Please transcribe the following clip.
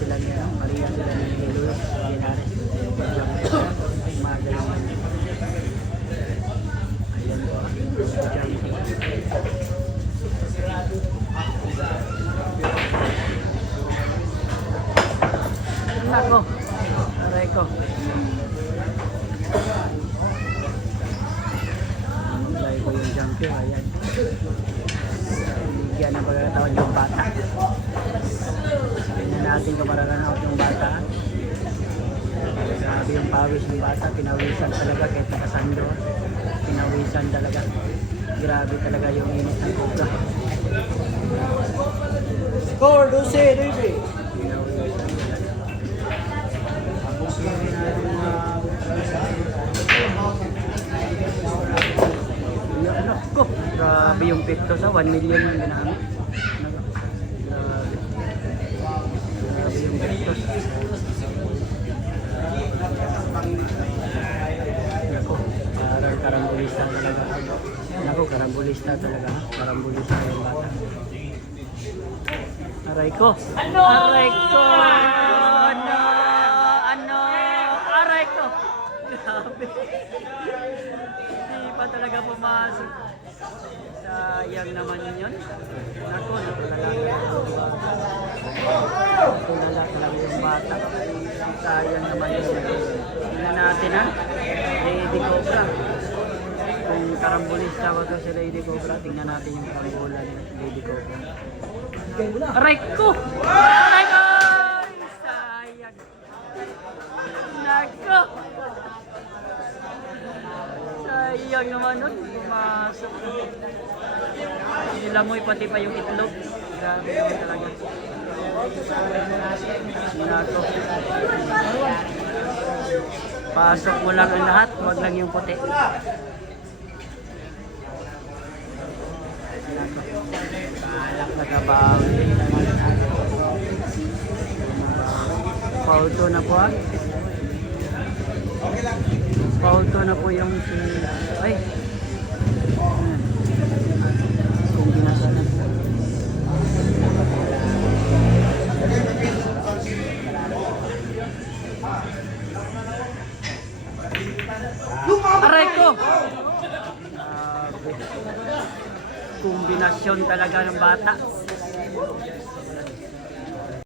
sila ni Maria, sila ni Luis Linares. Magaling. Ayan po. Nako. Aray ko. Lay ko yung jumpy. Ayan. Bigyan ng pagkakataon yung bata. Tingnan natin kung mararanaw yung bata. Grabe yung pawis ng bata. Pinawisan talaga kahit nakasando. Pinawisan talaga. Grabe talaga yung init ng kuka. Score, 12, 9. Pinawisan talaga. Nako, grabe yung picto sa 1 million yung ginamit. Grabe yung picto. Nako, parang karambulista talaga. Nako, karambulista talaga. Karambulista yung bata. Aray ko! Aray ko! Ano? Aray ko! Grabe! Hindi pa talaga pumasok. Sayang naman yun. Naku, natulala talaga yung bata. Sayang naman yun. Tingnan natin ha. Lady Cobra. Kung karambulista ko to si Lady Cobra, tingnan natin yung karambulan ni Lady Cobra. Aray ko! Aray ko! Sayang. Naku! Sayang naman nun. Pumasok. Nilamoy pati pa yung itlog. Grabe naman talaga. Naku. Pasok mo lang ang lahat. Huwag lang yung puti. Alak na kabang. Pauto na po ah. Pauto na po yung si... Ay! Kung binasa na po. Aray ko! Kombinasyon talaga ng bata.